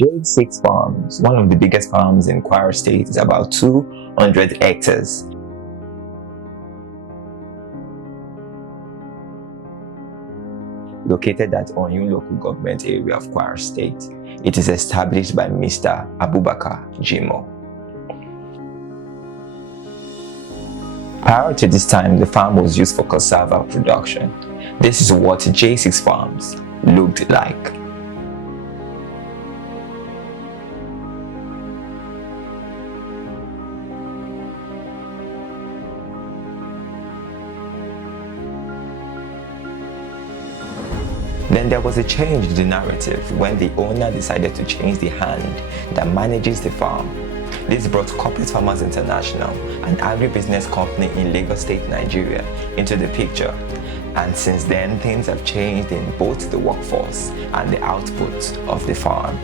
JSIX Farms, one of the biggest farms in Kwara State, is about 200 hectares. Located at Ploughing local government area of Kwara State, it is established by Mr. Abubakar Jimo. Prior to this time, the farm was used for cassava production. This is what JSIX Farms looked like. Then there was a change in the narrative when the owner decided to change the hand that manages the farm. This brought Corporate Farmers International, an agribusiness company in Lagos State, Nigeria, into the picture. And since then, things have changed in both the workforce and the output of the farm.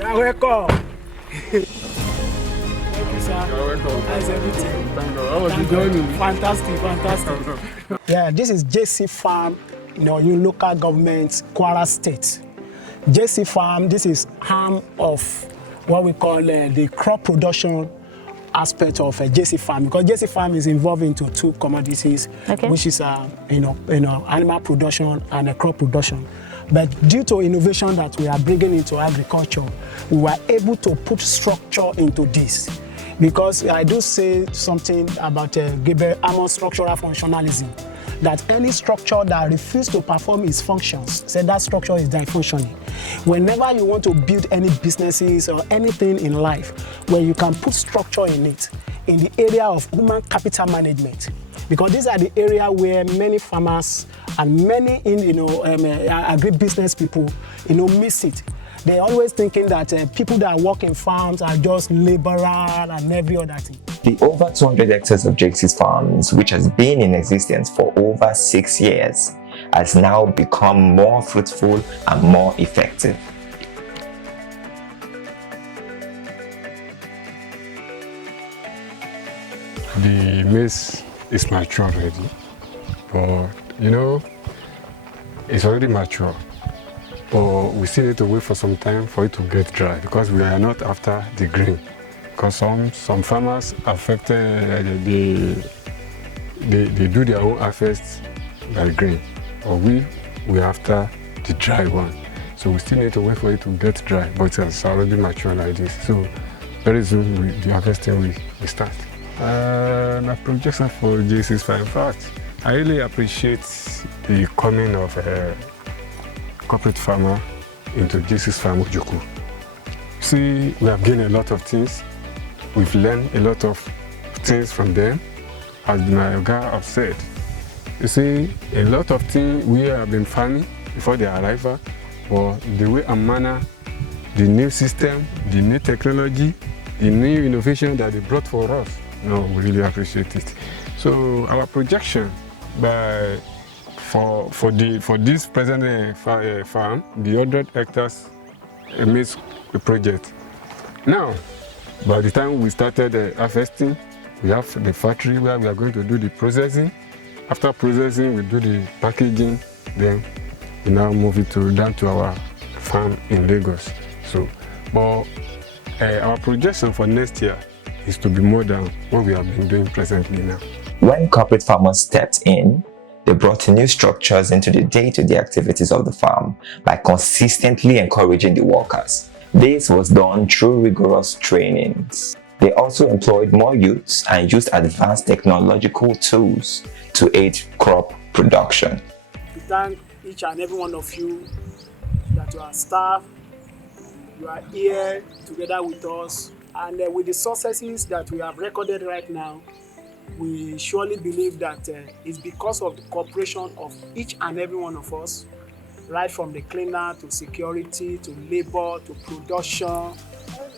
Welcome. Thank you, sir. You're welcome. How's everything? Thank God. How was you doing? Fantastic. Yeah, this is JSIX Farm, in local government, Kwara State. JSIX Farm, this is arm of what we call the crop production aspect of JSIX Farm, because JSIX Farm is involved into two commodities, which is animal production and crop production. But due to innovation that we are bringing into agriculture, we were able to put structure into this. Because I do say something about Gabriel structural functionalism, that any structure that refuses to perform its functions, say that structure is dysfunctioning. Whenever you want to build any businesses or anything in life, where you can put structure in it, in the area of human capital management, because these are the area where many farmers and many agribusiness people, miss it. They're always thinking that people that work in farms are just laborers and every other thing. The over 200 hectares of JSIX Farms, which has been in existence for over 6 years, has now become more fruitful and more effective. The maize is mature already, but it's already mature. But we still need to wait for some time for it to get dry, because we are not after the grain. Because some farmers affected, they do their own harvest by grain, or we are after the dry one. So we still need to wait for it to get dry, but it's already mature like this. So very soon the harvesting will start. My projection for JSIX Farms, in fact, I really appreciate the coming of a corporate farmer into JSIX Farm Ojuku. See, we have gained a lot of things. We've learned a lot of things from them, as my guy have said. You see, a lot of things we have been farming before their arrival, but the way and manner, the new system, the new technology, the new innovation that they brought for us, we really appreciate it. So our projection for this present farm, the 100 hectares maize project. Now, by the time we started harvesting, we have the factory where we are going to do the processing. After processing, we do the packaging. Then we now move it down to our farm in Lagos. So, but our projection for next year is to be more than what we have been doing presently now. When corporate farmers stepped in, they brought new structures into the day-to-day activities of the farm by consistently encouraging the workers. This was done through rigorous trainings. They also employed more youths and used advanced technological tools to aid crop production. We thank each and every one of you that you are staff, you are here together with us, and with the successes that we have recorded right now, we surely believe that it's because of the cooperation of each and every one of us, right from the cleaner to security to labor to production,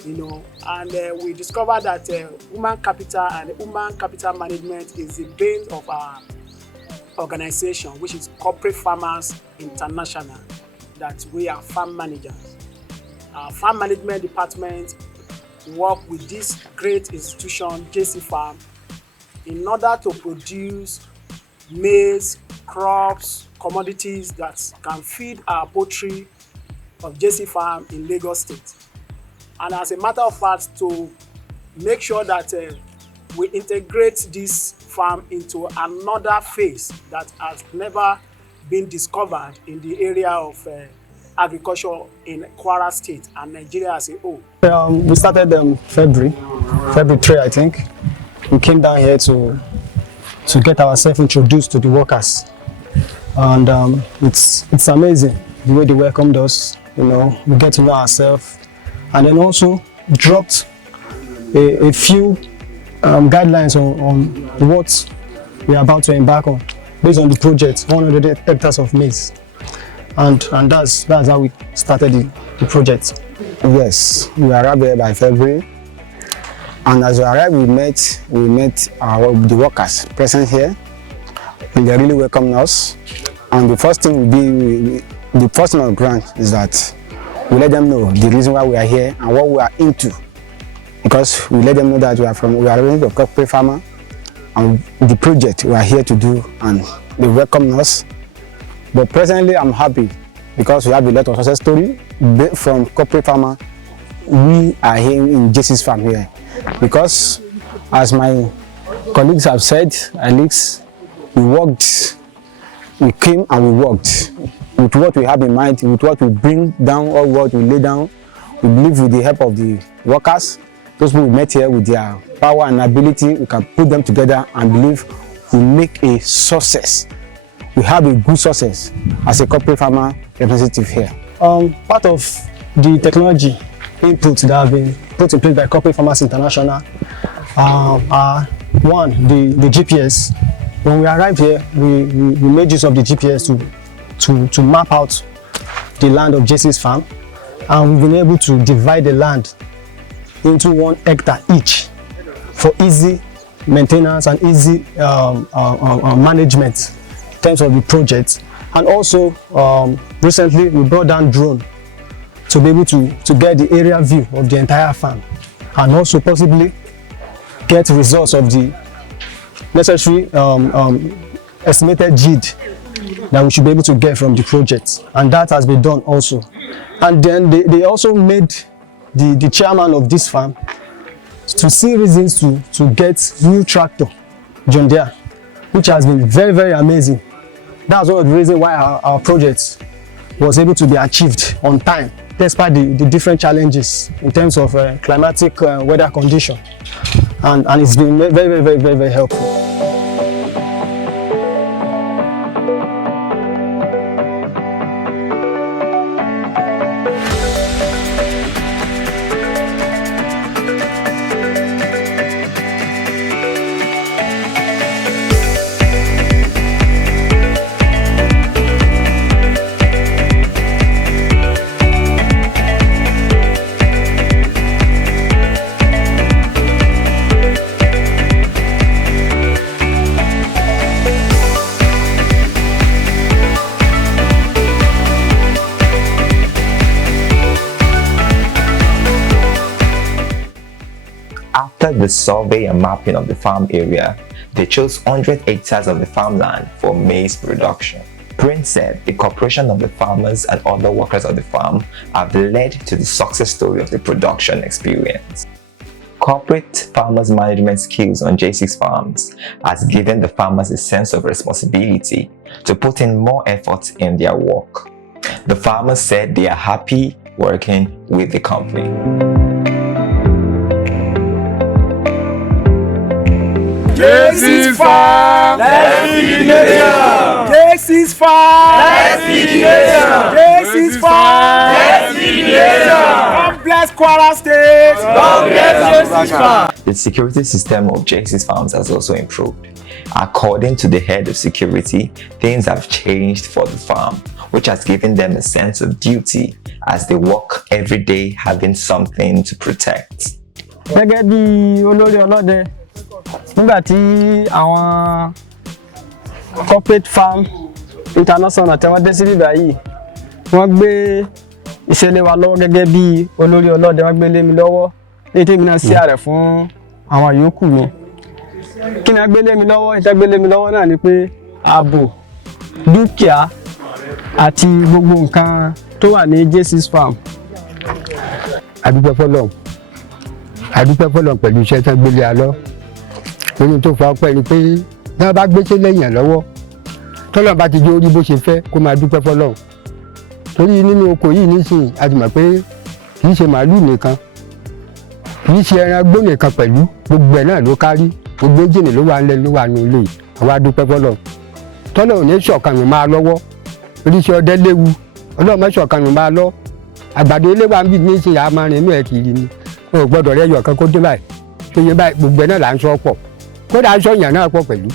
and we discovered that human capital and human capital management is the bane of our organization, which is Corporate Farmers International, that we are farm managers. Our farm management department work with this great institution, JSIX Farm, in order to produce maize, crops, commodities that can feed our poultry of JSIX Farm in Lagos State. And as a matter of fact, to make sure that we integrate this farm into another phase that has never been discovered in the area of agriculture in Kwara State and Nigeria as a whole. We started February 3, I think. We came down here to get ourselves introduced to the workers, and it's amazing the way they welcomed us. You know, we get to know ourselves, and then also dropped a few guidelines on what we are about to embark on based on the project, 100 hectares of maize, and that's how we started the project. Yes, we arrived here by February, and as we arrived, we met the workers present here, and they really welcomed us. And the first thing the first thing on the ground is that we let them know the reason why we are here and what we are into, because we let them know that we are really a corporate farmer, and the project we are here to do, and they welcome us. But presently, I'm happy because we have a lot of success story from corporate farmer. We are here in JSIX Farm here because, as my colleagues have said, Alex, we came and we worked with what we have in mind, with what we bring down or what we lay down. We believe with the help of the workers, those people we met here with their power and ability, we can put them together and believe we make a success. We have a good success as a corporate farmer representative here. Part of the technology inputs that have been put in place by Corporate Farmers International are one, the GPS. When we arrived here, we made use of the GPS to map out the land of JSIX Farm, and we've been able to divide the land into 1 hectare each for easy maintenance and easy management in terms of the project. And also recently we brought down drone to be able to get the area view of the entire farm, and also possibly get results of the necessary estimated yield that we should be able to get from the project, and that has been done also. And then they also made the chairman of this farm to see reasons to get new tractor, John Deere, which has been very, very amazing. That's one of the reasons why our project was able to be achieved on time, despite the different challenges in terms of climatic weather condition, and it's been very, very, very, very, very helpful. After the survey and mapping of the farm area, they chose 100 hectares of the farmland for maize production. Prince said the cooperation of the farmers and other workers of the farm have led to the success story of the production experience. Corporate farmers management skills on JSIX Farms has given the farmers a sense of responsibility to put in more effort in their work. The farmers said they are happy working with the company. JSIX Farms, let's feed the nation. JSIX Farms, let's feed the nation. JSIX Farms, let's feed the nation. God bless Kwara State. God bless JSIX Farms. The security system of JSIX Farms has also improved. According to the head of security, things have changed for the farm, which has given them a sense of duty as they work every day having something to protect. Gẹ́gẹ́ bí olórí ọlọ́dẹ, nígbà tí àwọn corporate farm international tí wọ́n dé sí bíbá yìí wọ́n gbé iṣẹ́ lé wa lọ́wọ́ gẹ́gẹ́ bí olórí ọlọ́dẹ wọ́n gbé lé mi lọ́wọ́ ní tí mi náà sí ààrẹ fún àwọn yòókù mi kí ni a gbé lé mi lọ́wọ́ ìta gbé lé mi lọ́wọ́ náà ni pé ààbò dúkìá àti gbogbo nǹkan tó wà ní JSIX Farm. adúpẹ́ fọ́lọ́run pẹ̀lú iṣẹ́ tán gbélé alọ́ ohun tó fa ọpẹ́ ni pé bí wọ́n bá gbéṣẹ́ lẹ́yìn lọ́wọ́ tọ́lọ́run bá ti jó rí bó ṣe fẹ́ kó máa dúpẹ́ fọ́lọ́run torí nínú oko yìí nísìnyí a ti mọ̀ pé kì í ṣe màálùú nìkan kì í ṣe ẹran gbó nìkan pẹ̀lú gbogbo ẹ̀ náà ló kárí gbogbo ẹ́jìnì ló wà ńlẹ̀ ló wà nínú ilé yìí àwa dúpẹ́ fọ́lọ́run tọ́lọ́run ní ṣọ̀kanù máa lọ́wọ́ oríṣi ọdẹ léwu ọlọ́run má ṣọ̀kanù máa lọ́ àgbàdo ilé wa ń bí nísìnyí a máa rìn inú ẹ̀ kiri ni o ò gbọ́dọ̀ rẹ́ yọ̀ kan kó dé báyìí tó yẹ báyìí gbogbo ẹ̀ náà là ń sọ pọ̀ kódà à ń sọ yàn náà pọ̀ pẹ̀lú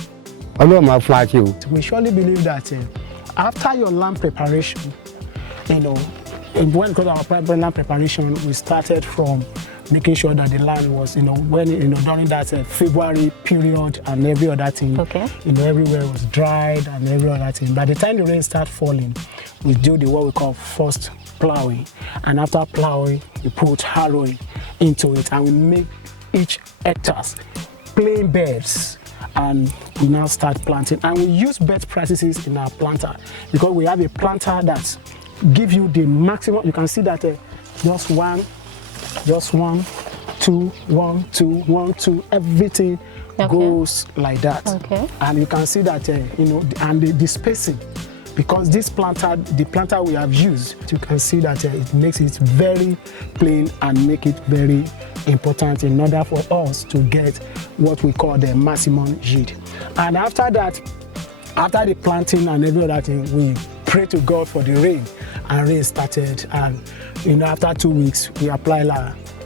ọlọ́run máa fún wa ṣe o. We surely believe that after your land preparation, when it comes to our land preparation, we started from making sure that the land was, during that February period and every other thing, everywhere was dried and every other thing. By the time the rain started falling, we do what we call first ploughing, and after ploughing, we put harrowing into it, and we make each hectare plain beds, and we now start planting. And we use best practices in our planter because we have a planter that gives you the maximum. You can see that just one, 2, 1, 2, 1, 2, everything goes like that. And you can see that and the spacing, because this planter, the planter we have used, you can see that it makes it very plain and make it very important in order for us to get what we call the maximum yield. And after that, after the planting and every other thing, we pray to God for the rain, and rain started. And after 2 weeks, we apply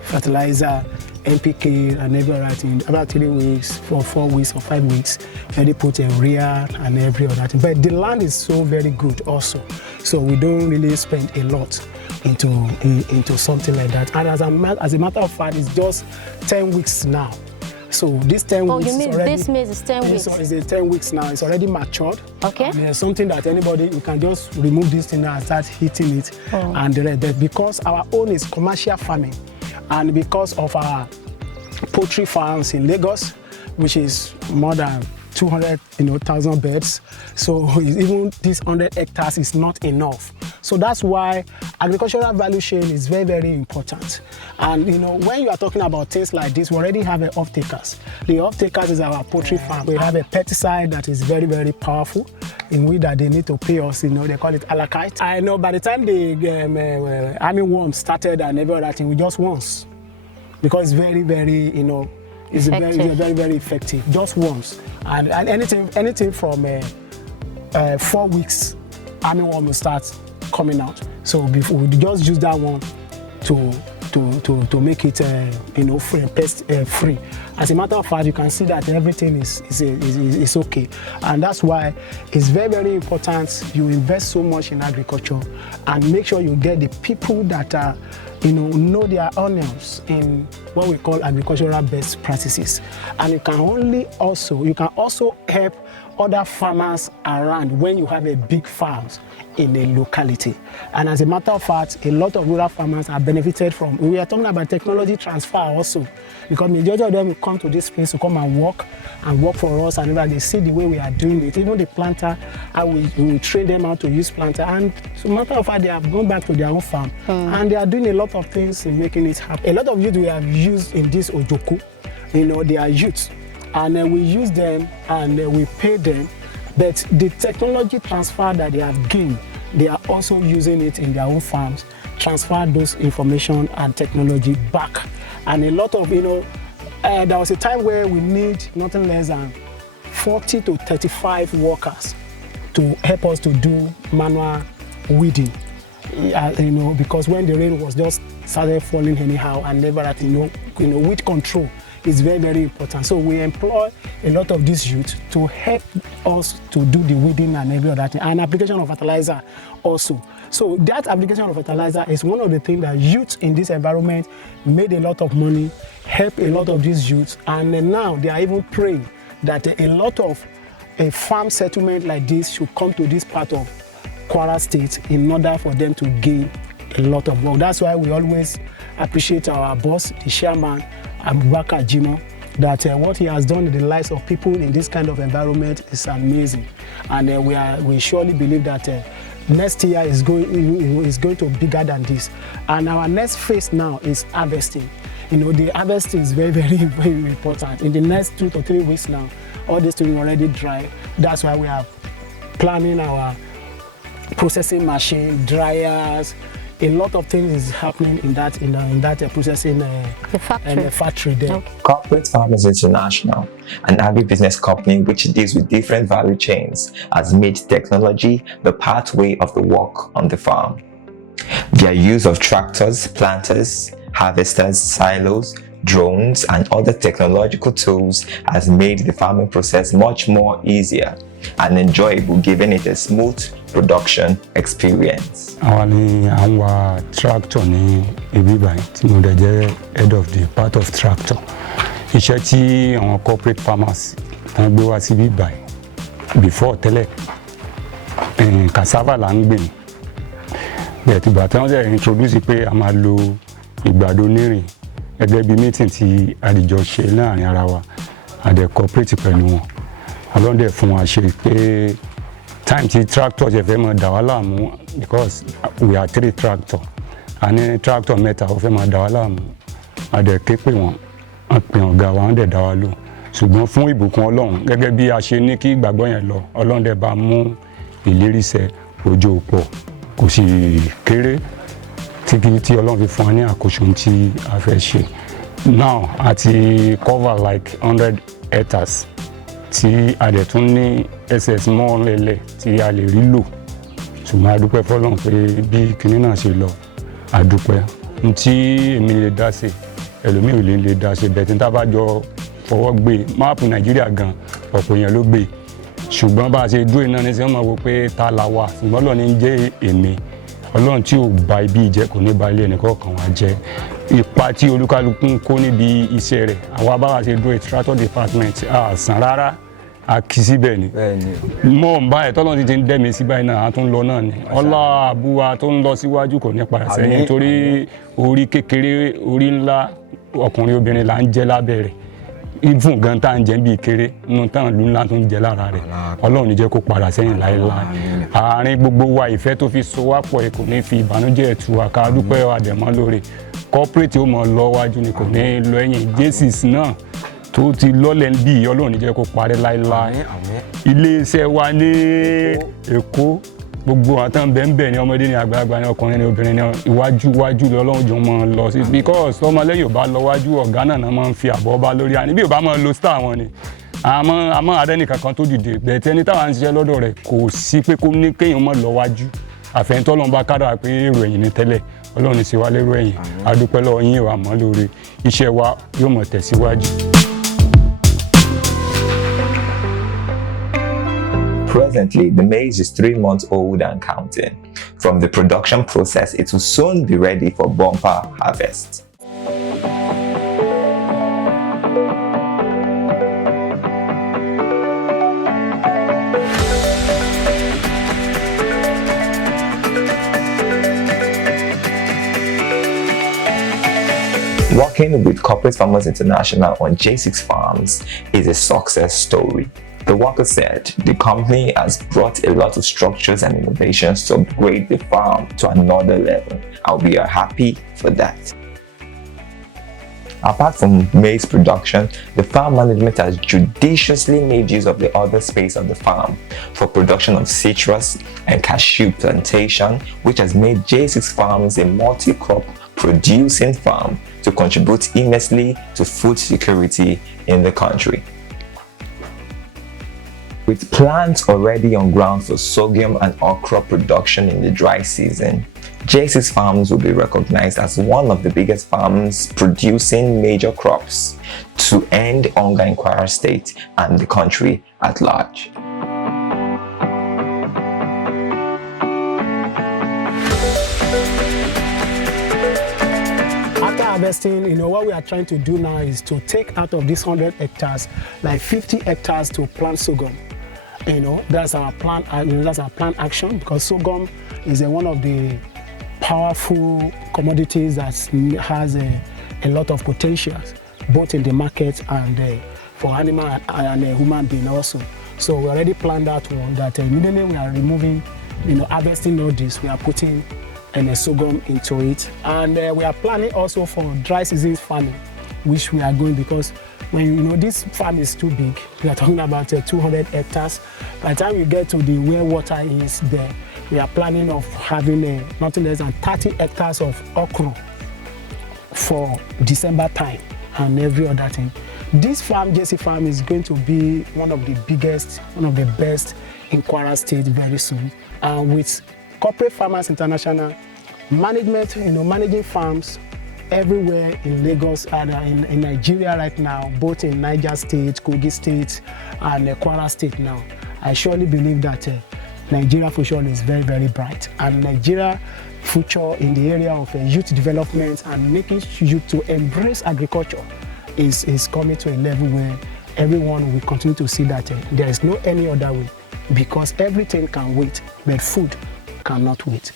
fertilizer, NPK, and every other thing. About 3 weeks, for 4 weeks or 5 weeks, they put urea and every other thing. But the land is so very good also, so we don't really spend a lot into something like that. And as a matter of fact, it's just 10 weeks now. So this 10 weeks. Oh, you mean already, this maize is 10 weeks? So it's 10 weeks now. It's already matured. Okay. And it's something that anybody, you can just remove this thing and start hitting it. And because our own is commercial farming, and because of our poultry farms in Lagos, which is more than 200,000 beds, so even this 100 hectares is not enough. So that's why agricultural value chain is very, very important. And when you are talking about things like this, we already have off-takers. The off-takers is our poultry farm. We have a pesticide that is very, very powerful, in which that they need to pay us. They call it alakite. I know by the time the armyworm started and every other thing, we just once, because it's very, very, it's very, very effective. Just once, and anything from 4 weeks, armyworm will start coming out. So before we just use that one to make it free and pest free. As a matter of fact, you can see that everything is okay, and that's why it's very, very important you invest so much in agriculture and make sure you get the people that are know their onions in what we call agricultural best practices. And you can also help other farmers around when you have a big farms in a locality. And as a matter of fact, a lot of rural farmers are benefited from. We are talking about technology transfer also, because majority of them will come to this place to come and work for us, and they see the way we are doing it. Even the planter, we train them how to use planter, and as a matter of fact, they have gone back to their own farm, and they are doing a lot of things in making it happen. A lot of youth we have used in this Ojoko, they are youths, and we use them and we pay them, but the technology transfer that they have gained, they are also using it in their own farms, transfer those information and technology back. And a lot of, there was a time where we need nothing less than 40 to 35 workers to help us to do manual weeding. Because when the rain was just started falling anyhow and never at, weed control is very, very important. So we employ a lot of these youth to help us to do the weeding and every other thing, and application of fertilizer also. So that application of fertilizer is one of the things that youth in this environment made a lot of money, help a lot of these youths, and now they are even praying that a lot of a farm settlement like this should come to this part of Kwara State in order for them to gain a lot of work. That's why we always appreciate our boss, the chairman, Abubakar Jimo, that what he has done in the lives of people in this kind of environment is amazing. And we surely believe that next year is going to be bigger than this. And our next phase now is harvesting. You know, the harvesting is very, very, very important. In the next 2 to 3 weeks now, all these things are already dry. That's why we are planning our processing machine, dryers. A lot of things is happening in that processing the factory there. Okay. Corporate Farmers International, an agribusiness company which deals with different value chains, has made technology the pathway of the work on the farm. Their use of tractors, planters, harvesters, silos, drones, and other technological tools has made the farming process much more easier and enjoyable, giving it a smooth production experience. Our tractor ni ibi báyìí tí mo dẹ̀ jẹ́ head of the part of tractor. Iṣẹ́ tí àwọn corporate farmers tán gbé wá sí ibi báyìí before tẹ́lẹ̀ cassava là ń gbìn. Bẹ́ẹ̀ tí bàtà wọ́n jẹ́ introduce pé a máa lo ìgbàdo nírìn gẹ́gẹ́ bí meeting tí àdìjọ ṣe láàrin ara wa àdẹ̀ cooperate pẹ̀lú wọn. Alọ́ndẹ̀ fún wa ṣe pé time tí tractor ṣe fẹ́ mọ̀ dà wá láàmú because we are 3 tractor. A ní tractor mẹ́ta ó fẹ́ mọ̀ dà wá láàmú. Àdẹ̀ ké pè wọ́n, wọ́n pè ọ̀gá wa, wọ́n dẹ̀ dá wa lò. Ṣùgbọ́n fún ìbùkún Ọlọ́run gẹ́gẹ́ bí a ṣe ní kí ìgbàgbọ́ yẹn lọ, Ọlọ́run dẹ̀ bá mú ìlérí ṣẹ, òjò pọ̀ kò sì kéré tí Ọlọ́run fi fún wa ní àkóso tí a fẹ́ ṣe. Now a ti cover like 100 hectares tí a dẹ̀ tún ní SS mọ́ lẹ́lẹ̀ tí a lè rí lò. Ṣùgbọ́n a dúpẹ́ f'Ọlọ́run pé bí kinní náà ṣe lọ, a dúpẹ́. N tí èmi lè dá ṣe, ẹlòmíì ò lè dá ṣe, bẹ́ẹ̀ tí tá bá jọ fọwọ́ gbé máàpù Nàìjíríà gan ọ̀pọ̀ èèyàn ló gbé. Ṣùgbọ́n bá a ṣe dúró iná ní sẹ́wọ́n máa wo pé ta la wà, ṣùgbọ́n Ọlọ́run ní jẹ́ èmi. Ọlọ́run tí ò bà ibi ìjẹ́ kò ní bà ilé ẹnìkọ̀ọ̀kan wa jẹ́. Ipa tí olúkálùkù ń kó níbi iṣẹ́ rẹ̀, àwa bá wa ṣe dúró tractor department a san rárá, a kì í síbẹ̀ ni. Mọ̀ n báyìí tọ́lọ́run ti ń dẹ́mi sí báyìí náà, a tún lọ náà ni. Ọlá àbúwa tó ń lọ síwájú kò ní padà sẹ́yìn torí orí kékeré, orí ńlá, ọkùnrin obìnrin là ń jẹ́ lábẹ́ rẹ̀. Even gan tá ń jẹ́ bí kéré nínú tán ìlú ńlá tó ń jẹ lára rẹ̀. Ọlọ́run ní jẹ́ kó padà sẹ́yìn láéláé. Àárín gbogbo wa ìfẹ́ tó fi so wá pọ̀ kò ní fi ìbànújẹ́ tu wa ká dúpẹ́ àdẹ̀mọ́ lóore. Corporate ó mọ̀ lọ wájú ni kò ní lọ ẹ̀yìn. JSIX náà tó ti lọ́lẹ̀ bí Ọlọ́run ní jẹ́ kó parẹ́ láéláé. Ilé iṣẹ́ wa ní Èkó gbogbo àtàn bẹ́ẹ̀ ni ọmọdé ni àgbàlagbà ni ọkùnrin ni obìnrin ni iwájú lọ́lọ́run jọ mọ́ lọ sí because ọmọlẹ́yìn ò bá lọ wájú ọ̀gá náà máa ń fi àbọ̀ bá lórí àní bí ò bá máa lo star wọn ni àmọ́ adẹ́nìkan kan tó dìde bẹ̀tẹ̀ ní táwọn ń ṣiṣẹ́ lọ́dọ̀ rẹ̀ kò sí pé kó ní kéèyàn mọ́ lọ wájú àfẹ́ntọ́ Ọlọ́run bá kádàrá pé èrò ẹ̀yìn ní tẹ́lẹ̀ Ọlọ́run ní ṣe wá lérò ẹ̀yìn adúpẹ́ lọ́wọ́ yín ìwà mọ́ lóore iṣẹ́ wa yóò mọ̀ tẹ̀síwájú. Presently, the maize is 3 months old and counting. From the production process, it will soon be ready for bumper harvest. Working with Corporate Farmers International on JSIX Farms is a success story. The worker said the company has brought a lot of structures and innovations to upgrade the farm to another level, and we are happy for that. Apart from maize production, the farm management has judiciously made use of the other space on the farm for production of citrus and cashew plantation, which has made JSIX Farms a multi-crop producing farm to contribute immensely to food security in the country. With plants already on ground for sorghum and okra production in the dry season, JSIX Farms will be recognized as one of the biggest farms producing major crops to end hunger in Kwara State and the country at large. After harvesting, what we are trying to do now is to take out of these 100 hectares, like 50 hectares to plant sorghum. That's our plan. That's our plan action, because sorghum is one of the powerful commodities that has a lot of potential, both in the market and for animal and human being also. So we already planned that one, that immediately we are removing, harvesting all this, we are putting a sorghum into it. And we are planning also for dry season farming, which we are going, because when this farm is too big, we are talking about 200 hectares. By the time you get to where water is there, we are planning of having nothing less than 30 hectares of okra for December time and every other thing. This farm, JSIX Farm, is going to be one of the biggest, one of the best in Kwara State very soon. With Corporate Farmers International management, managing farms everywhere in Lagos and in Nigeria right now, both in Niger State, Kogi State, and Kwara State now. I surely believe that Nigeria for sure is very, very bright. And Nigeria future in the area of youth development and making youth to embrace agriculture is coming to a level where everyone will continue to see that there is no any other way, because everything can wait, but food cannot wait.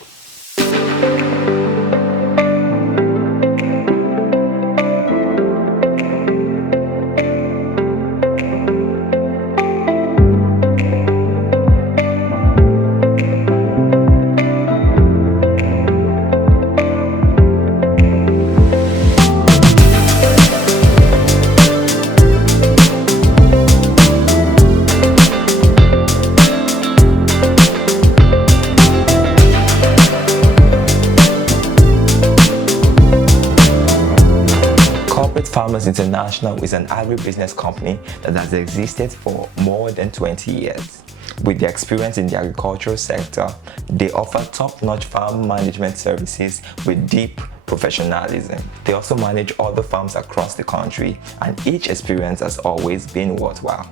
Farmers International is an agribusiness company that has existed for more than 20 years. With their experience in the agricultural sector, they offer top-notch farm management services with deep professionalism. They also manage other farms across the country, and each experience has always been worthwhile.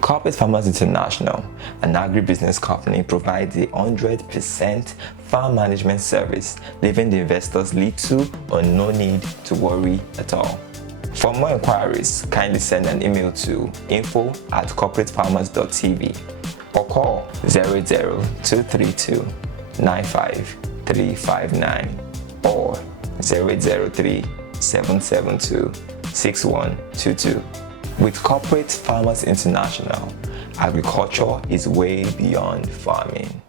Corporate Farmers International, an agribusiness company, provides a 100% farm management service, leaving the investors little or no need to worry at all. For more inquiries, kindly send an email to info@corporatefarmers.tv or call 00232 95359 or 003 772 6122. With Corporate Farmers International, agriculture is way beyond farming.